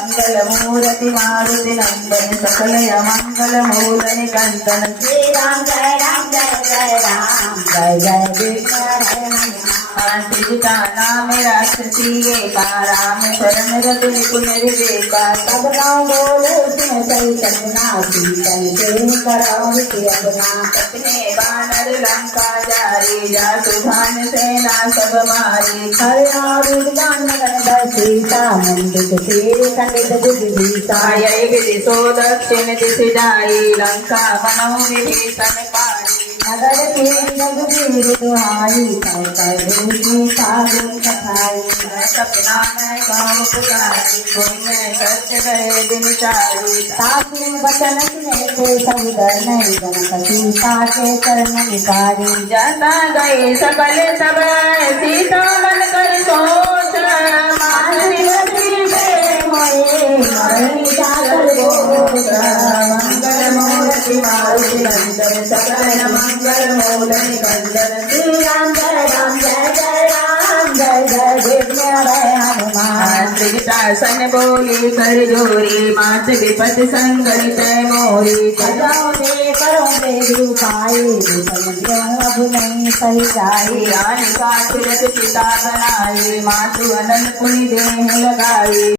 मंगल मूर्ति मारुति नंदन सकल मंगल मूल निकंदन। श्री राम जय राम जय जय राम जय जय विष्णु हरे हनुमान। सीता नाम राक्षसी का राम शरण रघु निपुण विवेका। सब गाँव बोले सुन सही सपना सीतन से कराओ अपना। अपने बानर लंका जारी जासु भान सेना सब मारी। सीता मंदिर तेरे खंडित दुर्गीता। आये दिशो दक्षिण दिश जाई लंका बनो विभीषण पाई। नगर के रघुवीर दुहाई कर कर सीता दुख खाई। सपना में गाँव पुकारी कोई में सत्य गए दिन चारी। सासु वचन सुने थे सब डर नहीं जनक सीता के चरण विकारी। जाता गए सकल सब सीता मन कर सोच। मंगल मूर्ति मारुति नंदन सकल मंगल मूल निकंदन। श्री राम जय राम जय जय राम जय जय विष्णु हरे हनुमान। शासन बोली कर जोरी मात विपत संगल जय मोरी। करो दे पाई अब नहीं सही जाई। आने का तीरथ पिता बनाई मातु अनंत पुनि देह लगाई।